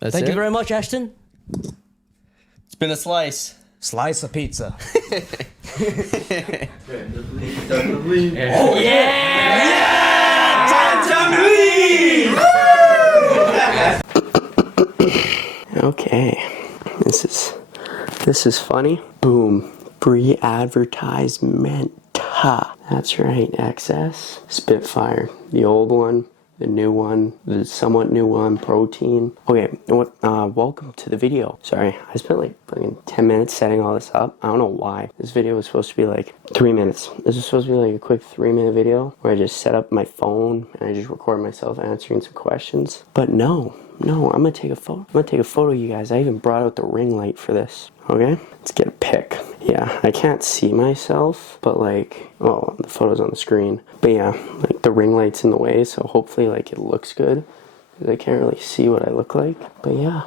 Thank you very much, Ashton. It's been a slice. Slice of pizza. Oh yeah! Time to leave! Okay. This is funny. Boom. Free advertisement. Ha. That's right. XS. Spitfire. The old one. The new one, the somewhat new one, protein. Okay, welcome to the video. Sorry, I spent like fucking 10 minutes setting all this up. I don't know why. This video was supposed to be like 3 minutes. This is supposed to be like a quick 3-minute video where I just set up my phone and I just record myself answering some questions. But no, I'm gonna take a photo. I'm gonna take a photo of you guys. I even brought out the ring light for this. Okay, let's get a pic. Yeah, I can't see myself, but like, well, the photo's on the screen. But yeah, like the ring light's in the way, so hopefully like it looks good. Because I can't really see what I look like. But yeah,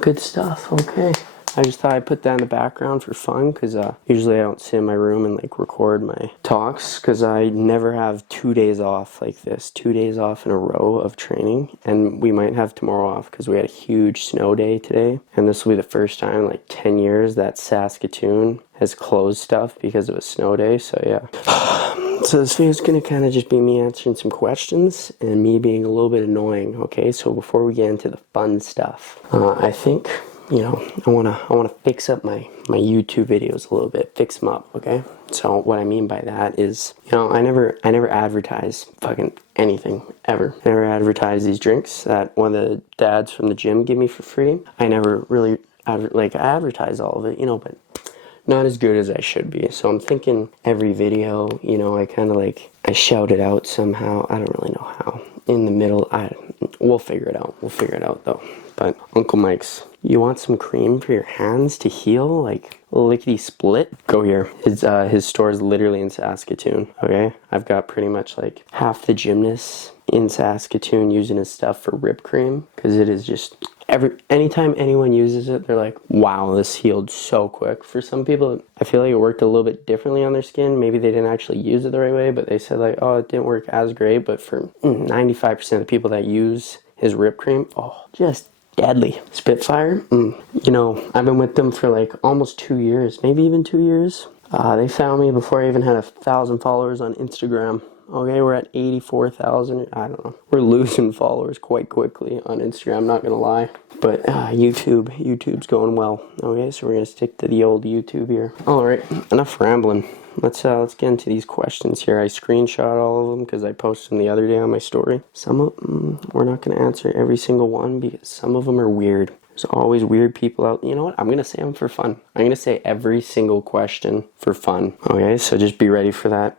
good stuff. Okay. I just thought I'd put that in the background for fun because usually I don't sit in my room and like record my talks because I never have 2 days off like this. 2 days off in a row of training, and we might have tomorrow off because we had a huge snow day today, and this will be the first time in like 10 years that Saskatoon has closed stuff because of a snow day. So yeah. So this video is going to kind of just be me answering some questions and me being a little bit annoying. Okay, so before we get into the fun stuff, I think, you know, I wanna fix up my YouTube videos a little bit, fix them up, okay? So what I mean by that is, you know, I never advertise fucking anything ever. I never advertise these drinks that one of the dads from the gym give me for free. I never really I advertise all of it, you know, but not as good as I should be. So I'm thinking every video, you know, I kind of like I shout it out somehow. I don't really know how. In the middle, we'll figure it out. We'll figure it out though. But Uncle Mike's, you want some cream for your hands to heal, like lickety split? Go here. His store is literally in Saskatoon. Okay, I've got pretty much like half the gymnasts in Saskatoon using his stuff for whipped cream because it is just anytime anyone uses it, they're like, wow, this healed so quick. For some people, I feel like it worked a little bit differently on their skin. Maybe they didn't actually use it the right way, but they said like, oh, it didn't work as great. But for 95% of the people that use his whipped cream, oh, just deadly. Spitfire, you know, I've been with them for like almost 2 years, maybe even 2 years. They found me before I even had 1,000 followers on Instagram. Okay, we're at 84,000. I don't know. We're losing followers quite quickly on Instagram, not gonna lie. But YouTube's going well. Okay, so we're gonna stick to the old YouTube here. All right, enough rambling. Let's get into these questions here. I screenshot all of them because I posted them the other day on my story. Some of them, we're not gonna answer every single one because some of them are weird. There's always weird people out. You know what? I'm gonna say them for fun. I'm gonna say every single question for fun. Okay, so just be ready for that.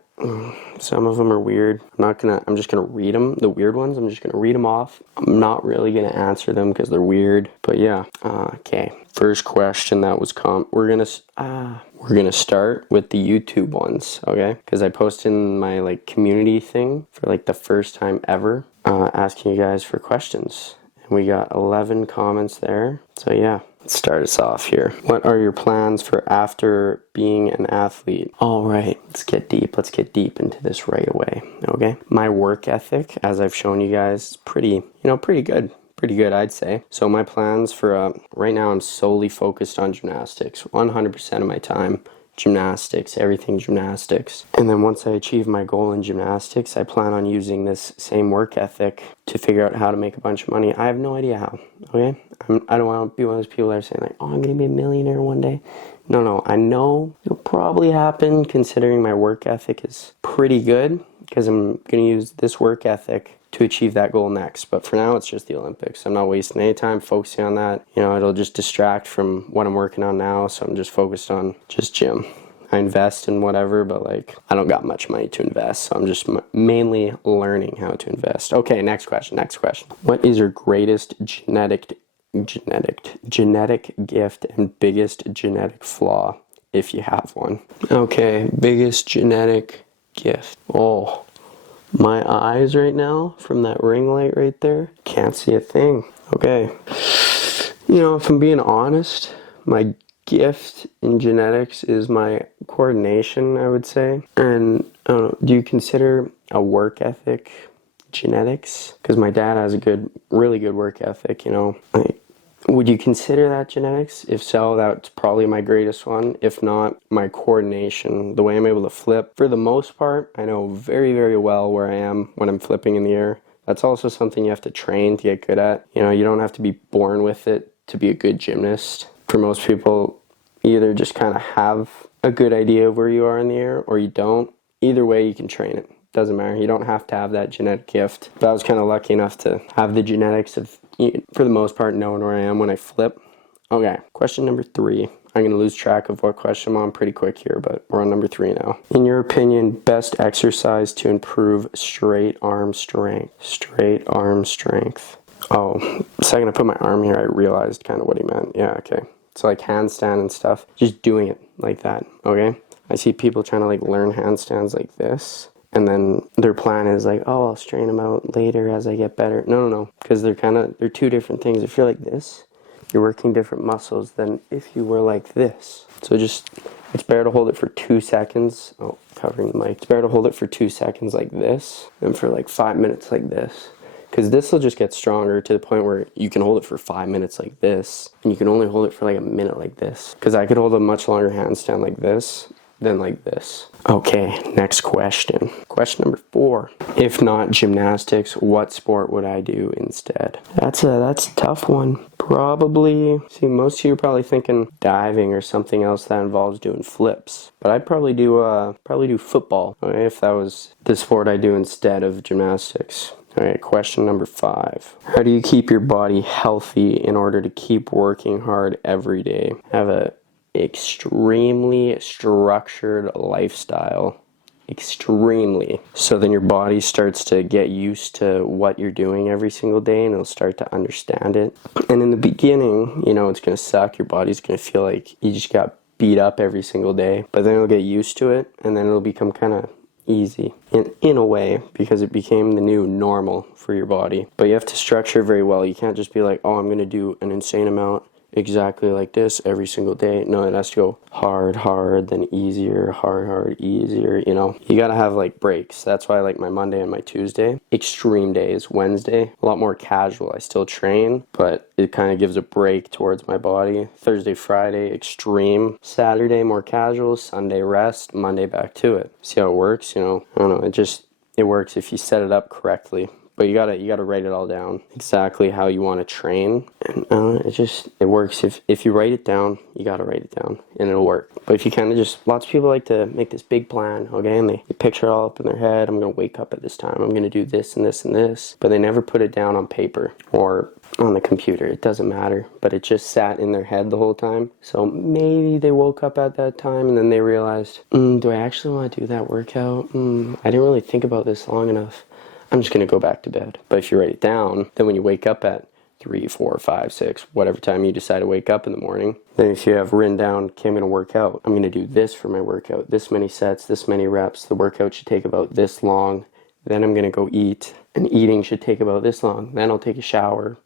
Some of them are weird. I'm just gonna read them. The weird ones, I'm just gonna read them off. I'm not really gonna answer them because they're weird. But yeah. Okay. First question that was we're gonna start with the YouTube ones, okay? Because I posted in my like community thing for like the first time ever, asking you guys for questions. And we got 11 comments there. So yeah. Let's start us off here. What are your plans for after being an athlete? All right, let's get deep. Let's get deep into this right away, okay? My work ethic, as I've shown you guys, is pretty good. Pretty good, I'd say. So my plans for, right now I'm solely focused on gymnastics. 100% of my time, gymnastics, everything gymnastics. And then once I achieve my goal in gymnastics, I plan on using this same work ethic to figure out how to make a bunch of money. I have no idea how, okay? I don't want to be one of those people that are saying like, oh, I'm going to be a millionaire one day. No, I know it'll probably happen considering my work ethic is pretty good because I'm going to use this work ethic to achieve that goal next. But for now, it's just the Olympics. I'm not wasting any time focusing on that. You know, it'll just distract from what I'm working on now. So I'm just focused on just gym. I invest in whatever, but like I don't got much money to invest. So I'm just mainly learning how to invest. Okay, next question. What is your greatest genetic gift and biggest genetic flaw, if you have one? Okay, biggest genetic gift. Oh, my eyes right now from that ring light right there, can't see a thing. Okay, you know, if I'm being honest, my gift in genetics is my coordination, I would say. And I don't know, do you consider a work ethic genetics? Because my dad has a really good work ethic, you know. Would you consider that genetics? If so, that's probably my greatest one. If not, my coordination, the way I'm able to flip. For the most part, I know very, very well where I am when I'm flipping in the air. That's also something you have to train to get good at. You know, you don't have to be born with it to be a good gymnast. For most people, you either just kind of have a good idea of where you are in the air or you don't. Either way, you can train it. Doesn't matter. You don't have to have that genetic gift. But I was kind of lucky enough to have the genetics of, for the most part, knowing where I am when I flip. Okay, question number 3. I'm going to lose track of what question I'm on pretty quick here, but we're on number 3 now. In your opinion, best exercise to improve straight arm strength? Straight arm strength. Oh, the second I put my arm here, I realized kind of what he meant. Yeah, okay. So like handstand and stuff, just doing it like that, okay? I see people trying to like learn handstands like this, and then their plan is like, oh, I'll strain them out later as I get better. No, because they're two different things. If you're like this, you're working different muscles than if you were like this. So it's better to hold it for 2 seconds. Oh, covering the mic. It's better to hold it for 2 seconds like this than for like 5 minutes like this. Because this will just get stronger to the point where you can hold it for 5 minutes like this, and you can only hold it for like a minute like this. Because I could hold a much longer handstand like this than like this. Okay, next question. Question number 4. If not gymnastics, what sport would I do instead? That's a tough one. Probably, see, most of you are probably thinking diving or something else that involves doing flips. But I'd probably do football, okay, if that was the sport I do instead of gymnastics. Alright, question number 5. How do you keep your body healthy in order to keep working hard every day? Have a extremely structured lifestyle. Extremely. So then your body starts to get used to what you're doing every single day, and it'll start to understand it. And in the beginning, you know, it's going to suck. Your body's going to feel like you just got beat up every single day. But then it'll get used to it, and then it'll become kind of easy in a way, because it became the new normal for your body. But you have to structure very well. You can't just be like, oh, I'm going to do an insane amount exactly like this every single day. No, it has to go hard, then easier, hard, easier, you know. You gotta have like breaks. That's why I like my Monday and my Tuesday. Extreme days. Wednesday, a lot more casual. I still train, but it kind of gives a break towards my body. Thursday, Friday, extreme. Saturday, more casual. Sunday, rest. Monday, back to it. See how it works, you know? I don't know, it works if you set it up correctly. But you gotta write it all down, exactly how you want to train, and it works. If you write it down, you gotta write it down, and it'll work. But if you kind of lots of people like to make this big plan, okay, and they picture it all up in their head. I'm gonna wake up at this time. I'm gonna do this and this and this, but they never put it down on paper or on the computer. It doesn't matter, but it just sat in their head the whole time. So maybe they woke up at that time and then they realized, do I actually want to do that workout? I didn't really think about this long enough. I'm just going to go back to bed. But if you write it down, then when you wake up at 3, 4, 5, 6, whatever time you decide to wake up in the morning, then if you have written down, okay, I'm going to work out. I'm going to do this for my workout, this many sets, this many reps. The workout should take about this long. Then I'm going to go eat, and eating should take about this long. Then I'll take a shower,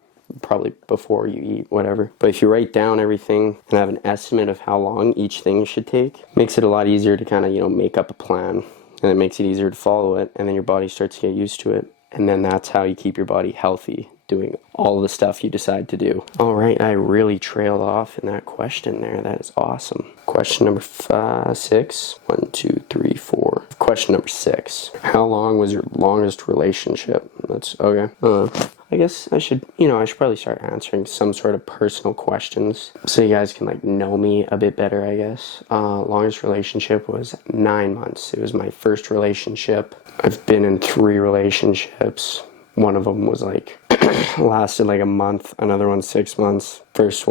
probably before you eat, whatever. But if you write down everything and have an estimate of how long each thing should take, makes it a lot easier to kind of, you know, make up a plan. And it makes it easier to follow it, and then your body starts to get used to it. And then that's how you keep your body healthy, doing all the stuff you decide to do. All right, I really trailed off in that question there. That is awesome. Question number 6. 1, 2, 3, 4. Question number 6. How long was your longest relationship? That's okay. I guess I should probably start answering some sort of personal questions so you guys can like know me a bit better, I guess. Longest relationship was 9 months. It was my first relationship. I've been in 3 relationships. One of them was like lasted like a month, another one 6 months. First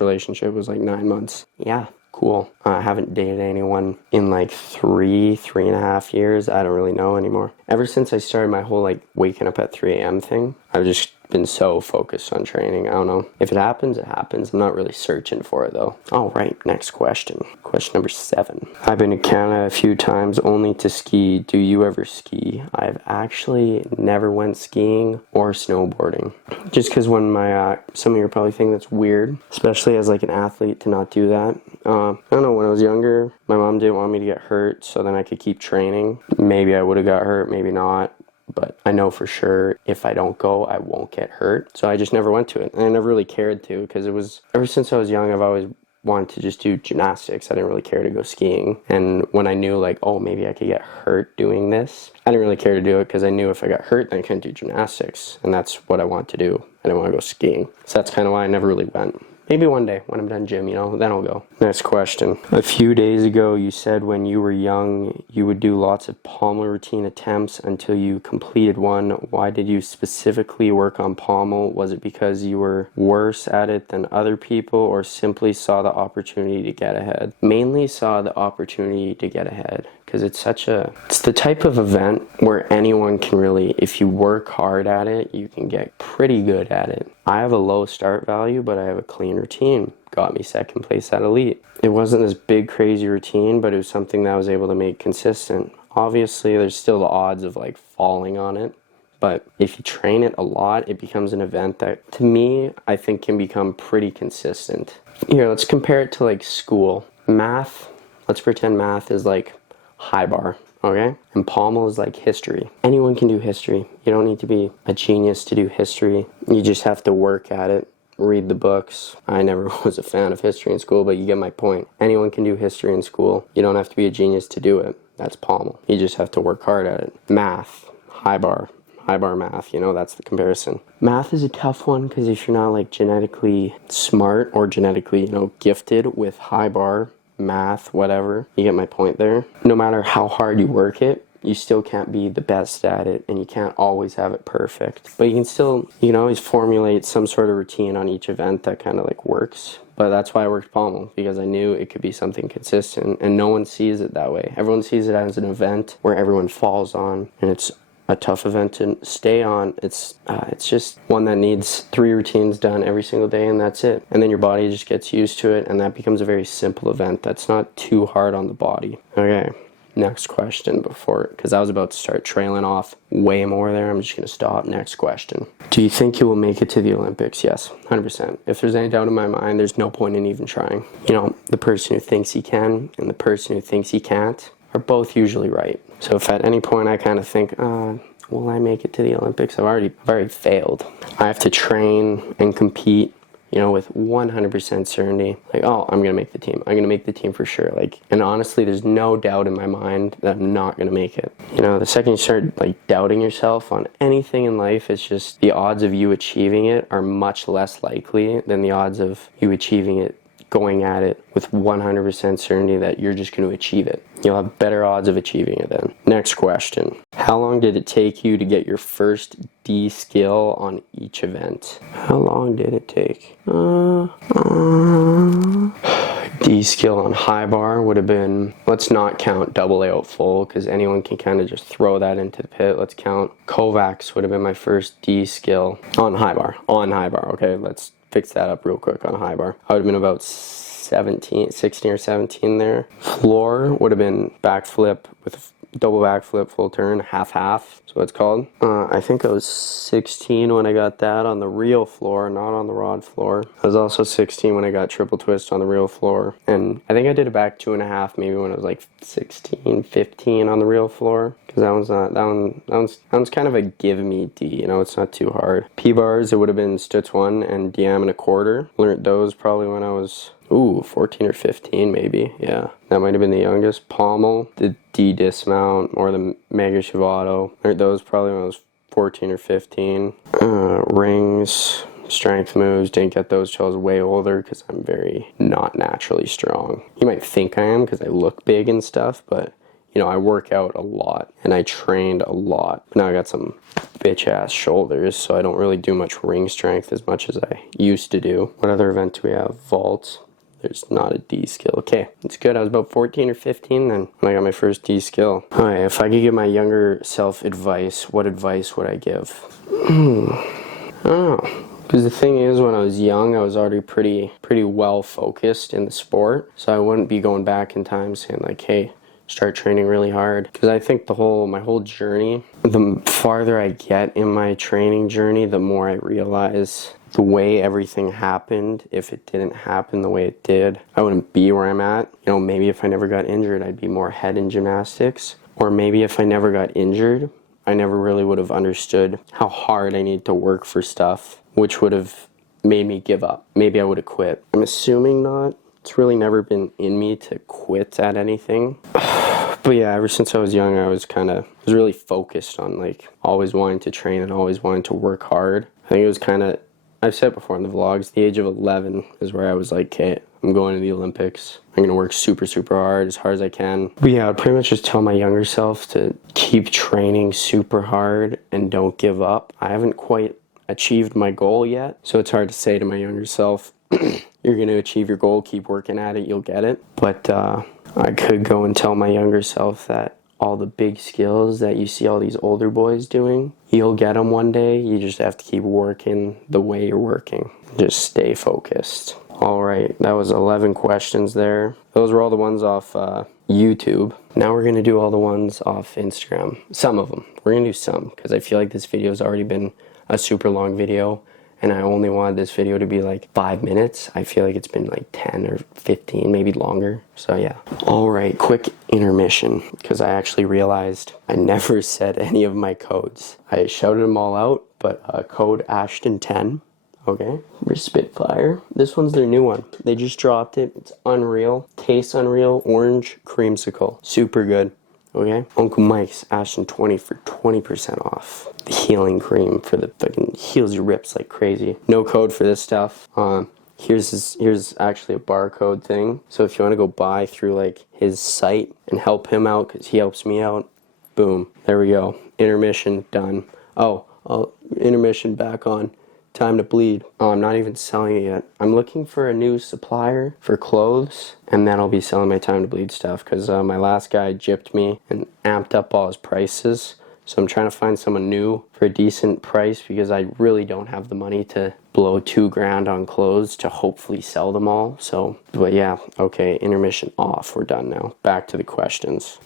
relationship was like 9 months. Yeah, cool. I haven't dated anyone in like 3.5 years. I don't really know anymore. Ever since I started my whole like waking up at 3 a.m. thing, I've just been so focused on training. I don't know. If it happens, it happens. I'm not really searching for it though. All right, next question. Question number 7. I've been to Canada a few times only to ski. Do you ever ski? I've actually never went skiing or snowboarding. Just because when some of you are probably thinking that's weird, especially as like an athlete to not do that. I don't know, when I was younger, my mom didn't want me to get hurt so then I could keep training. Maybe I would have got hurt, maybe not. but I know for sure if I don't go, I won't get hurt. So I just never went to it. And I never really cared to, because it was, ever since I was young, I've always wanted to just do gymnastics. I didn't really care to go skiing. And when I knew like, oh, maybe I could get hurt doing this, I didn't really care to do it, because I knew if I got hurt, then I couldn't do gymnastics. And that's what I want to do. I didn't want to go skiing. So that's kind of why I never really went. Maybe one day when I'm done gym, then I'll go. Next question. A few days ago, you said when you were young, you would do lots of pommel routine attempts until you completed one. Why did you specifically work on pommel? Was it because you were worse at it than other people, or simply saw the opportunity to get ahead? Mainly saw the opportunity to get ahead, because it's the type of event where anyone can really, if you work hard at it, you can get pretty good at it. I have a low start value, but I have a clean routine. Got me second place at Elite. It wasn't this big crazy routine, but it was something that I was able to make consistent. Obviously, there's still the odds of like falling on it, but if you train it a lot, it becomes an event that, to me, I think can become pretty consistent. Here, let's compare it to like school. Math, let's pretend math is like high bar, okay? And pommel is like history. Anyone can do history. You don't need to be a genius to do history. You just have to work at it, read the books. I never was a fan of history in school, but you get my point. Anyone can do history in school. You don't have to be a genius to do it. That's pommel. You just have to work hard at it. Math, high bar math, that's the comparison. Math is a tough one, because if you're not like genetically smart or genetically, gifted with high bar math, whatever, you get my point there. No matter how hard you work it, you still can't be the best at it, and you can't always have it perfect. But you can always formulate some sort of routine on each event that kind of like works. But that's why I worked pommel, because I knew it could be something consistent, and no one sees it that way. Everyone sees it as an event where everyone falls on, and it's a tough event to stay on. It's just one that needs 3 routines done every single day, and that's it. And then your body just gets used to it, and that becomes a very simple event that's not too hard on the body. Okay, next question because I was about to start trailing off way more there. I'm just going to stop. Next question. Do you think you will make it to the Olympics? Yes, 100%. If there's any doubt in my mind, there's no point in even trying. The person who thinks he can and the person who thinks he can't are both usually right. So if at any point I kind of think, will I make it to the Olympics? I've already failed. I have to train and compete, with 100% certainty. Like, oh, I'm going to make the team. I'm going to make the team for sure. And honestly, there's no doubt in my mind that I'm not going to make it. The second you start doubting yourself on anything in life, it's just the odds of you achieving it are much less likely than the odds of you achieving it, going at it with 100% certainty that you're just going to achieve it. You'll have better odds of achieving it then. Next question. How long did it take you to get your first D skill on each event? How long did it take? D skill on high bar would have been, let's not count double A out full, because anyone can kind of just throw that into the pit. Let's count Kovacs would have been my first D skill on high bar. Okay, let's fix that up real quick on high bar. I would have been about 16 or 17 there. Floor would have been backflip with double backflip, full turn, half-half, that's what it's called. I think I was 16 when I got that on the real floor, not on the rod floor. I was also 16 when I got triple twist on the real floor. And I think I did it back 2.5 maybe when I was like 16, 15 on the real floor. Because that one's kind of a give me D, it's not too hard. P-bars, it would have been Stutz 1 and DM and a quarter. Learned those probably when I was 14 or 15 maybe, yeah. That might have been the youngest. Pommel, the D dismount, or the Mega Chivato. Learned those probably when I was 14 or 15. Rings, strength moves, didn't get those till I was way older, because I'm very not naturally strong. You might think I am because I look big and stuff, but I work out a lot and I trained a lot. But now I got some bitch ass shoulders, so I don't really do much ring strength as much as I used to do. What other event do we have? Vault. There's not a D skill. Okay, it's good. I was about 14 or 15 then when I got my first D skill. Alright, if I could give my younger self advice, what advice would I give? I don't know. Because the thing is, when I was young, I was already pretty well focused in the sport. So I wouldn't be going back in time saying like, hey, start training really hard. Because I think my whole journey, the farther I get in my training journey, the more I realize the way everything happened. If it didn't happen the way it did, I wouldn't be where I'm at. Maybe if I never got injured, I'd be more ahead in gymnastics. Or maybe if I never got injured, I never really would have understood how hard I need to work for stuff, which would have made me give up. Maybe I would have quit. I'm assuming not. It's really never been in me to quit at anything. But yeah, ever since I was young, I was really focused on like always wanting to train and always wanting to work hard. I think it was I've said before in the vlogs, the age of 11 is where I was like, okay, I'm going to the Olympics. I'm going to work super, super hard as I can. But yeah, I'd pretty much just tell my younger self to keep training super hard and don't give up. I haven't quite achieved my goal yet, so it's hard to say to my younger self, you're going to achieve your goal, keep working at it, you'll get it. But I could go and tell my younger self that all the big skills that you see all these older boys doing, you'll get them one day. You just have to keep working the way you're working. Just stay focused. All right, that was 11 questions there. Those were all the ones off YouTube. Now we're going to do all the ones off Instagram. Some of them. We're going to do some because I feel like this video has already been a super long video and I only wanted this video to be like 5 minutes. I feel like it's been like 10 or 15, maybe longer. So yeah. All right, quick intermission because I actually realized I never said any of my codes. I shouted them all out, but code Ashton10. Okay, for Spitfire. This one's their new one. They just dropped it. It's unreal. Tastes unreal. Orange creamsicle. Super good. Okay. Uncle Mike's Ashton 20 for 20% off. The healing cream for the fucking heals your rips like crazy. No code for this stuff. Here's actually a barcode thing. So if you want to go buy through like his site and help him out because he helps me out, boom. There we go. Intermission done. Oh, intermission back on. Time to bleed. Oh, I'm not even selling it yet. I'm looking for a new supplier for clothes, and then I'll be selling my time to bleed stuff because my last guy gypped me and amped up all his prices. So I'm trying to find someone new for a decent price because I really don't have the money to blow $2,000 on clothes to hopefully sell them all. So, but yeah, okay, intermission off. We're done now. Back to the questions.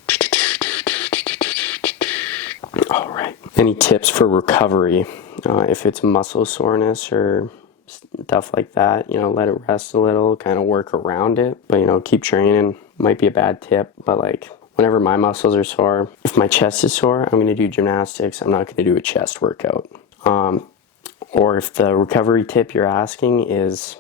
All right. Any tips for recovery? If it's muscle soreness or stuff like that, let it rest a little, kind of work around it. But, keep training. Might be a bad tip, but like whenever my muscles are sore, if my chest is sore, I'm going to do gymnastics. I'm not going to do a chest workout. Or if the recovery tip you're asking is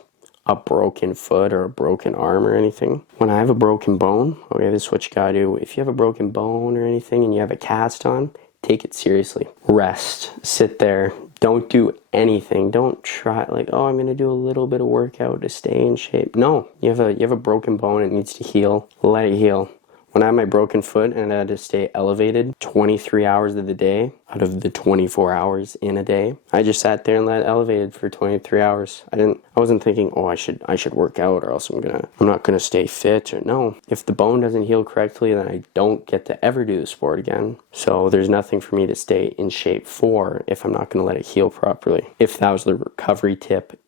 a broken foot or a broken arm or anything. When I have a broken bone, okay, this is what you gotta do. If you have a broken bone or anything and you have a cast on, take it seriously. Rest. Sit there. Don't do anything. Don't try like, oh, I'm gonna do a little bit of workout to stay in shape. No, you have a broken bone. It needs to heal. Let it heal. When I had my broken foot and I had to stay elevated 23 hours of the day out of the 24 hours in a day, I just sat there and let it elevated for 23 hours. I wasn't thinking, oh, I should work out or else I'm not gonna stay fit. Or no, if the bone doesn't heal correctly, then I don't get to ever do the sport again. So there's nothing for me to stay in shape for if I'm not gonna let it heal properly. If that was the recovery tip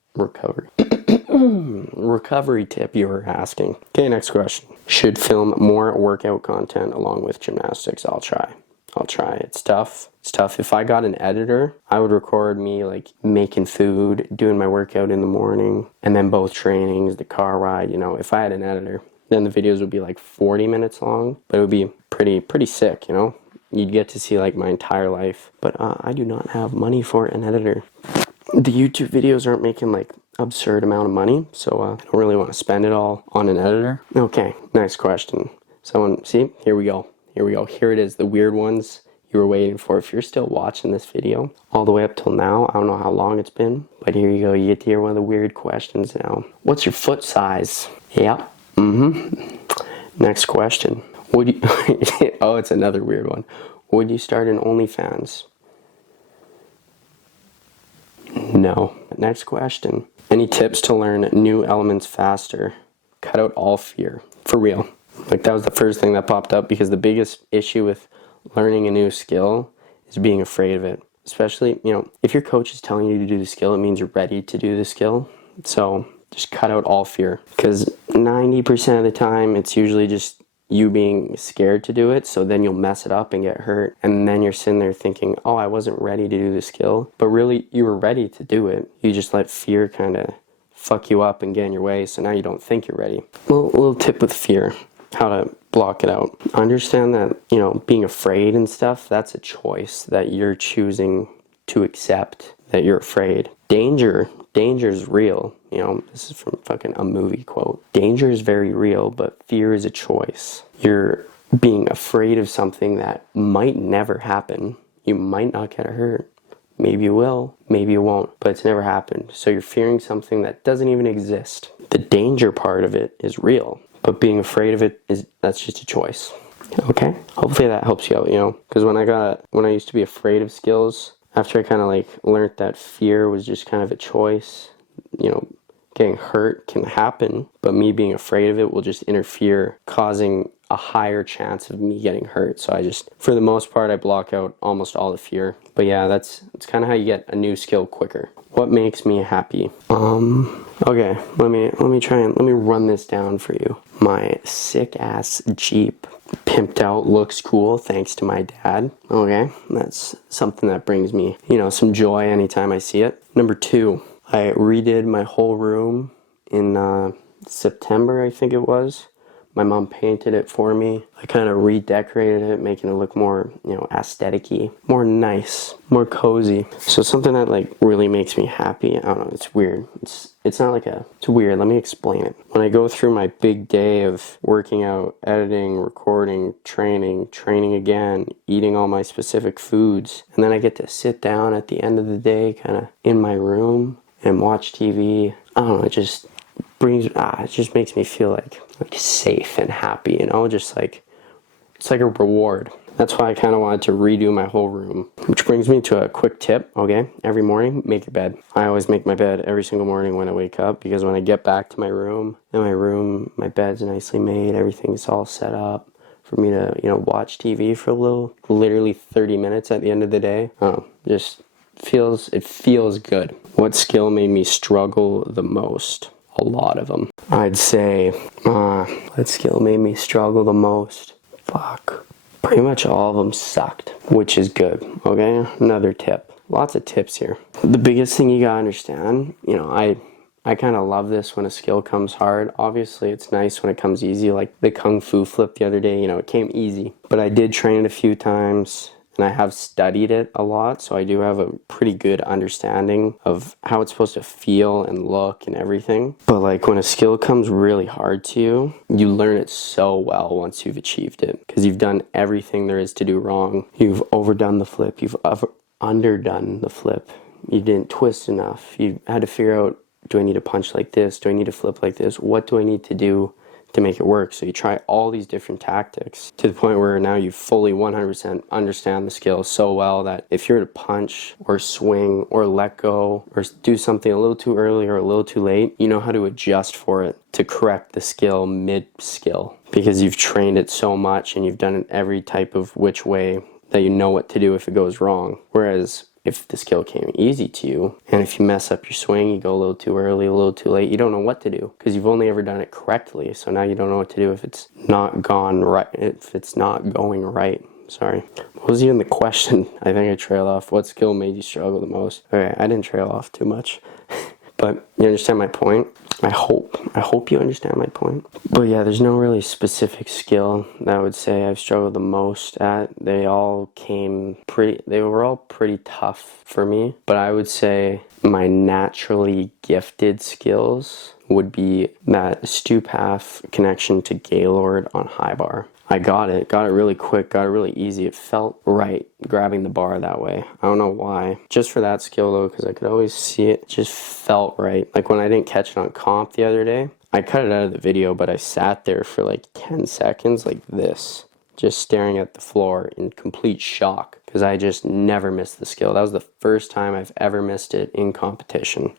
you were asking. Okay, next question. Should film more workout content along with gymnastics? I'll try. It's tough. If I got an editor, I would record me like making food, doing my workout in the morning, and then both trainings, the car ride. If I had an editor, then the videos would be like 40 minutes long, but it would be pretty sick. You'd get to see like my entire life. But I do not have money for an editor. The YouTube videos aren't making like absurd amount of money, so I don't really want to spend it all on an editor. Okay, next question. Here we go. Here it is, the weird ones you were waiting for. If you're still watching this video all the way up till now, I don't know how long it's been, but here you go. You get to hear one of the weird questions now. What's your foot size? Yeah. Next question. Oh, it's another weird one. Would you start an OnlyFans? No. Next question. Any tips to learn new elements faster? Cut out all fear. For real. Like that was the first thing that popped up because the biggest issue with learning a new skill is being afraid of it. Especially, if your coach is telling you to do the skill, it means you're ready to do the skill. So just cut out all fear. Because 90% of the time, it's usually just you being scared to do it, so then you'll mess it up and get hurt, and then you're sitting there thinking, oh, I wasn't ready to do the skill, but really you were ready to do it. You just let fear kind of fuck you up and get in your way, so now you don't think you're ready. Well, a little tip with fear. how to block it out. Understand that, you know, being afraid and stuff, that's a choice that you're choosing to accept that you're afraid. Danger is real. You know, this is from fucking a movie quote. Danger is very real, but fear is a choice. You're being afraid of something that might never happen. You might not get hurt. Maybe you will, maybe you won't, but it's never happened. So you're fearing something that doesn't even exist. The danger part of it is real, but being afraid of it that's just a choice. Okay? Hopefully that helps you out, you know, because when I used to be afraid of skills, after I kind of like learned that fear was just kind of a choice, you know, getting hurt can happen, but me being afraid of it will just interfere, causing a higher chance of me getting hurt. So I just, for the most part, I block out almost all the fear. But yeah, that's kind of how you get a new skill quicker. What makes me happy? Okay, let me run this down for you. My sick ass Jeep, pimped out, looks cool thanks to my dad. Okay, that's something that brings me, you know, some joy anytime I see it. Number 2, I redid my whole room in September, I think it was. My mom painted it for me. I kind of redecorated it, making it look more, you know, aesthetic-y, more nice, more cozy. So something that like really makes me happy. I don't know, it's weird. It's not like it's weird. Let me explain it. When I go through my big day of working out, editing, recording, training again, eating all my specific foods, and then I get to sit down at the end of the day kind of in my room and watch TV. I don't know, it just makes me feel like safe and happy, you know, just like it's like a reward. That's why I kind of wanted to redo my whole room. Which brings me to a quick tip, okay? Every morning, make your bed. I always make my bed every single morning when I wake up, because when I get back to my room, my bed's nicely made, everything's all set up for me to, you know, watch TV for literally 30 minutes at the end of the day. It feels good. What skill made me struggle the most? A lot of them. I'd say, what skill made me struggle the most? Pretty much all of them sucked, which is good, okay? Another tip. Lots of tips here. The biggest thing you gotta understand, you know, I kind of love this when a skill comes hard. Obviously, it's nice when it comes easy, like the Kung Fu flip the other day, you know, it came easy. But I did train it a few times, and I have studied it a lot, so I do have a pretty good understanding of how it's supposed to feel and look and everything. But like when a skill comes really hard to you, you learn it so well once you've achieved it, because you've done everything there is to do wrong. You've overdone the flip, you've underdone the flip, you didn't twist enough, you had to figure out, do I need to punch like this? Do I need to flip like this? What do I need to do to make it work? So you try all these different tactics to the point where now you fully 100% understand the skill so well that if you're to punch or swing or let go or do something a little too early or a little too late, you know how to adjust for it to correct the skill mid-skill, because you've trained it so much and you've done it every type of which way that you know what to do if it goes wrong. Whereas if the skill came easy to you, and if you mess up your swing, you go a little too early, a little too late, you don't know what to do, because you've only ever done it correctly. So now you don't know what to do if it's not gone right, if it's not going right. Sorry. What was even the question? I think I trailed off. What skill made you struggle the most? Okay, I didn't trail off too much. But you understand my point? I hope you understand my point. But yeah, there's no really specific skill that I would say I've struggled the most at. They were all pretty tough for me. But I would say my naturally gifted skills would be that stoop half connection to Gaylord on high bar. I got it really quick, got it really easy. It felt right grabbing the bar that way. I don't know why. Just for that skill though, because I could always see it just felt right. Like when I didn't catch it on comp the other day, I cut it out of the video, but I sat there for like 10 seconds like this, just staring at the floor in complete shock, because I just never missed the skill. That was the first time I've ever missed it in competition.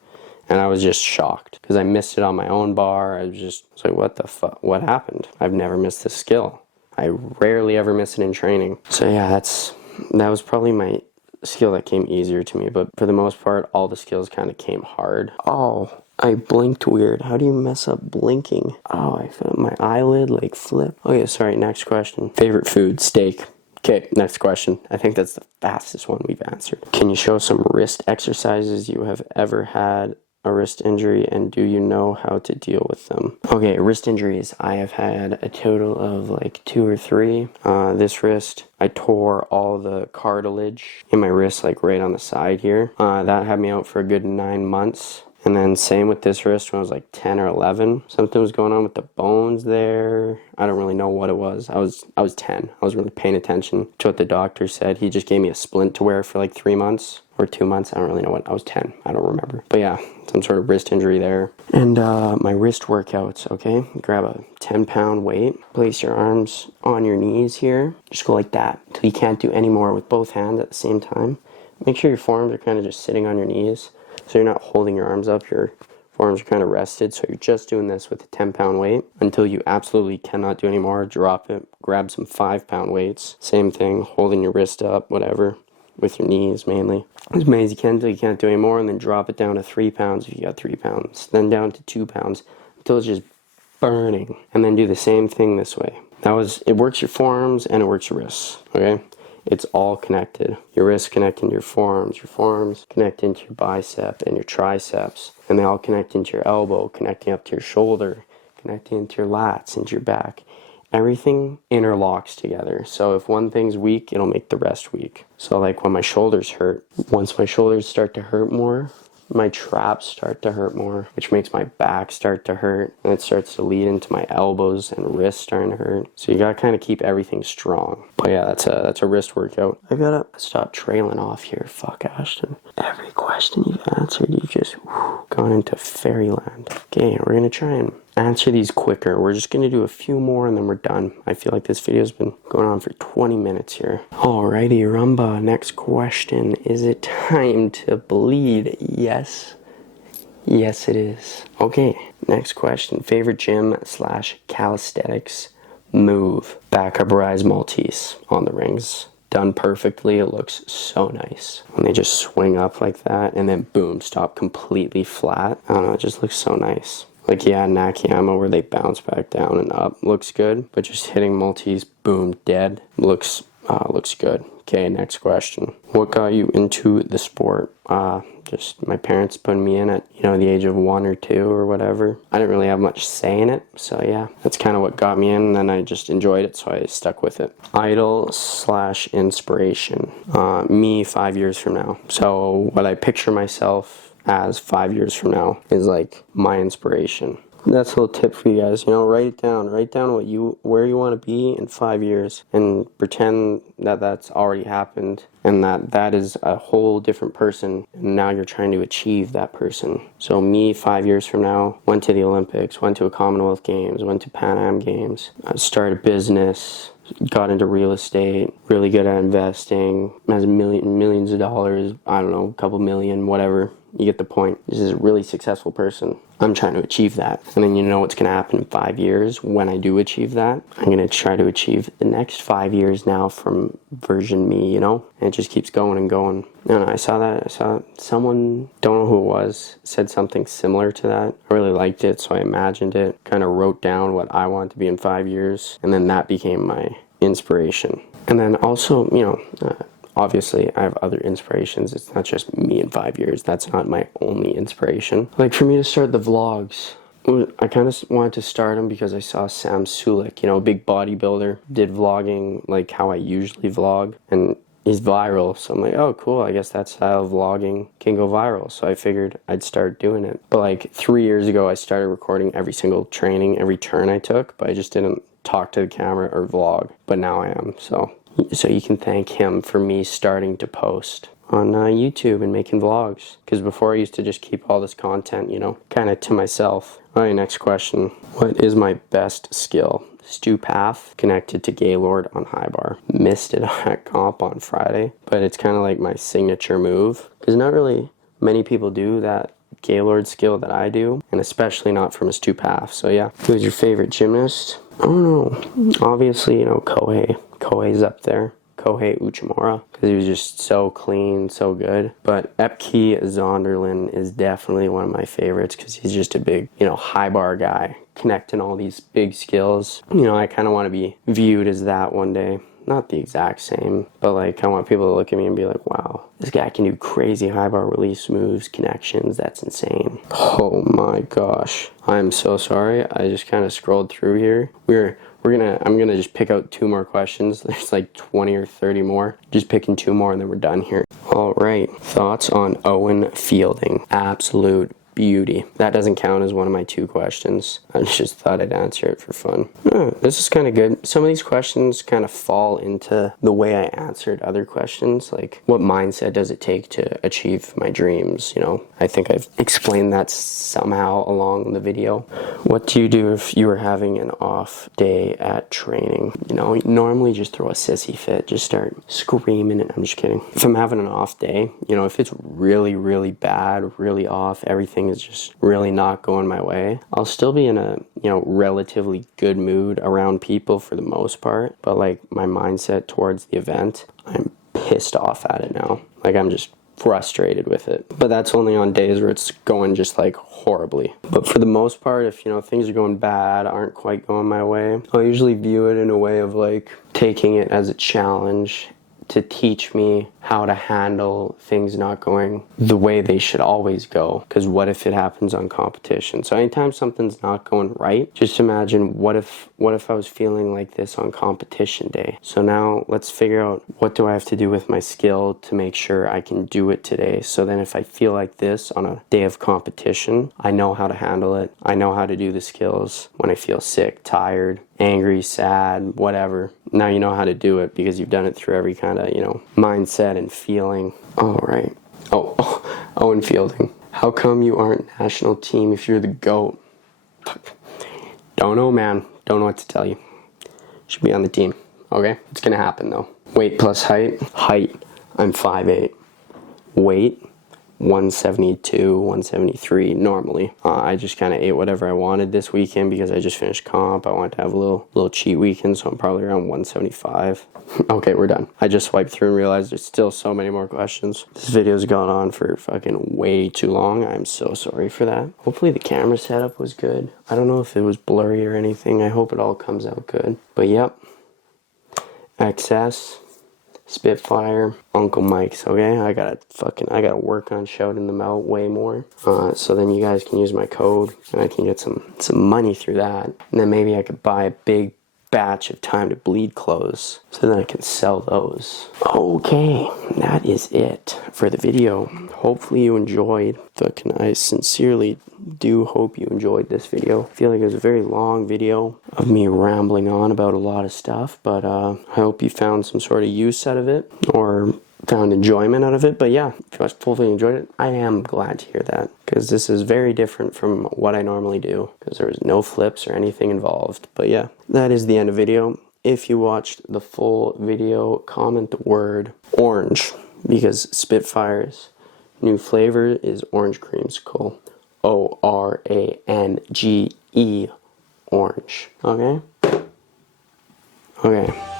And I was just shocked because I missed it on my own bar. I was like, what the fuck? What happened? I've never missed this skill. I rarely ever miss it in training. So yeah, that was probably my skill that came easier to me. But for the most part, all the skills kind of came hard. Oh, I blinked weird. How do you mess up blinking? Oh, I felt my eyelid like flip. Okay, sorry, next question. Favorite food, steak. Okay, next question. I think that's the fastest one we've answered. Can you show some wrist exercises you have ever had a wrist injury, and do you know how to deal with them? Okay, wrist injuries. I have had a total of like 2 or 3. This wrist, I tore all the cartilage in my wrist, like right on the side here. That had me out for a good 9 months. And then same with this wrist when I was like 10 or 11. Something was going on with the bones there. I don't really know what it was. I was 10. I was really paying attention to what the doctor said. He just gave me a splint to wear for like 3 months or 2 months. I don't really know what. I was 10. I don't remember. But yeah, some sort of wrist injury there. And my wrist workouts, okay? Grab a 10-pound weight. Place your arms on your knees here. Just go like that until you can't do any more with both hands at the same time. Make sure your forearms are kind of just sitting on your knees. So you're not holding your arms up, your forearms are kind of rested. So you're just doing this with a 10-pound weight until you absolutely cannot do anymore. Drop it, grab some 5-pound weights. Same thing, holding your wrist up, whatever, with your knees mainly. As many as you can until you can't do anymore, and then drop it down to 3 pounds if you got 3 pounds. Then down to 2 pounds until it's just burning. And then do the same thing this way. It works your forearms and it works your wrists, okay? It's all connected. Your wrists connect into your forearms connect into your bicep and your triceps, and they all connect into your elbow, connecting up to your shoulder, connecting into your lats, into your back. Everything interlocks together. So if one thing's weak, it'll make the rest weak. So like when my shoulders hurt, once my shoulders start to hurt more, my traps start to hurt more, which makes my back start to hurt, and it starts to lead into my elbows and wrists starting to hurt. So you gotta kind of keep everything strong. But yeah, that's a wrist workout. I gotta stop trailing off here. Fuck, Ashton. Every question you've answered, you've just gone into fairyland. Okay, we're gonna try and answer these quicker. We're just gonna do a few more and then we're done. I feel like this video's been going on for 20 minutes here. Alrighty, Rumba, next question. Is it time to bleed? Yes. Yes, it is. Okay, next question. Favorite gym / calisthenics move? Back up rise Maltese on the rings. Done perfectly. It looks so nice. When they just swing up like that and then boom, stop completely flat. I don't know, it just looks so nice. Like, yeah, Nakayama where they bounce back down and up looks good, but just hitting Maltese, boom, dead, looks good. Okay, next question. What got you into the sport? Just my parents putting me in at, the age of 1 or 2 or whatever. I didn't really have much say in it, so yeah, that's kind of what got me in, and then I just enjoyed it, so I stuck with it. Idol / inspiration. Me 5 years from now. So what I picture myself as 5 years from now is like my inspiration. That's a little tip for you guys. Write it down. Write down where you want to be in 5 years, and pretend that that's already happened, and that is a whole different person, and now you're trying to achieve that person. So me 5 years from now went to the Olympics, went to a Commonwealth Games, went to Pan Am Games, started a business, got into real estate, really good at investing, has millions of dollars, I don't know, a couple million, whatever. You get the point. This is a really successful person. I'm trying to achieve that. And then you know what's going to happen in 5 years when I do achieve that. I'm going to try to achieve the next 5 years now from version me, And it just keeps going and going. And I saw someone, don't know who it was, said something similar to that. I really liked it, so I imagined it, kind of wrote down what I want to be in 5 years, and then that became my inspiration. And then also, obviously, I have other inspirations. It's not just me in 5 years. That's not my only inspiration. Like, for me to start the vlogs, I kind of wanted to start them because I saw Sam Sulik, a big bodybuilder, did vlogging like how I usually vlog, and he's viral. So I'm like, oh, cool. I guess that style of vlogging can go viral. So I figured I'd start doing it. But like 3 years ago, I started recording every single training, every turn I took, but I just didn't talk to the camera or vlog. But now I am, so you can thank him for me starting to post on YouTube and making vlogs. Because before I used to just keep all this content, kind of to myself. All right, next question. What is my best skill? Stu Path connected to Gaylord on high bar. Missed it at comp on Friday, but it's kind of like my signature move. Because not really many people do that Gaylord skill that I do, and especially not from a Stu Path. So yeah. Who's your favorite gymnast? I don't know. Obviously, Kohei. Kohei's up there. Kohei Uchimura, because he was just so clean, so good. But Epke Zonderland is definitely one of my favorites because he's just a big, high bar guy, connecting all these big skills. I kind of want to be viewed as that one day. not the exact same, but like I want people to look at me and be like, wow, this guy can do crazy high bar release moves, connections, that's insane. Oh my gosh. I'm so sorry. I just kind of scrolled through here. I'm gonna just pick out 2 more questions. There's like 20 or 30 more. Just picking 2 more and then we're done here. All right, thoughts on Owen Fielding? Absolute beauty. That doesn't count as one of my 2 questions. I just thought I'd answer it for fun. This is kind of good. Some of these questions kind of fall into the way I answered other questions, like what mindset does it take to achieve my dreams, you know? I think I've explained that somehow along the video. What do you do if you were having an off day at training? You know, normally just throw a sissy fit, just start screaming, and I'm just kidding. If I'm having an off day, you know, if it's really, really bad, really off, everything is just really not going my way, I'll still be in a, you know, relatively good mood around people for the most part, but like my mindset towards the event, I'm pissed off at it now. Like I'm just frustrated with it. But that's only on days where it's going just like horribly. But for the most part, if, you know, things are going bad, aren't quite going my way, I'll usually view it in a way of like taking it as a challenge to teach me how to handle things not going the way they should always go. Because what if it happens on competition? So anytime something's not going right, just imagine what if I was feeling like this on competition day. So now let's figure out, what do I have to do with my skill to make sure I can do it today? So then if I feel like this on a day of competition, I know how to handle it. I know how to do the skills when I feel sick, tired, angry, sad, whatever. Now you know how to do it because you've done it through every kind of, you know, mindset and feeling. All right. Owen Fielding. How come you aren't national team if you're the GOAT? Don't know, man. Don't know what to tell you. Should be on the team. Okay? It's gonna happen though. Weight plus height. Height, I'm 5'8". Weight, 172, 173 normally. I just kind of ate whatever I wanted this weekend because I just finished comp. I wanted to have a little cheat weekend, so I'm probably around 175. Okay, we're done. I just swiped through and realized there's still so many more questions. This video's gone on for fucking way too long. I'm so sorry for that. Hopefully the camera setup was good. I don't know if it was blurry or anything. I hope it all comes out good. But yep. XS. Spitfire, Uncle Mike's, okay? I gotta work on shouting them out way more. So then you guys can use my code and I can get some money through that. And then maybe I could buy a big batch of Time to Bleed clothes so then I can sell those. Okay, that is it for the video. Hopefully you enjoyed. I sincerely do hope you enjoyed this video. I feel like it was a very long video of me rambling on about a lot of stuff, but I hope you found some sort of use out of it or found enjoyment out of it. But yeah, if you guys totally enjoyed it, I am glad to hear that because this is very different from what I normally do because there was no flips or anything involved. But yeah, that is the end of the video. If you watched the full video, comment the word orange because Spitfire's new flavor is orange creamsicle. ORANGE, orange. Okay? Okay.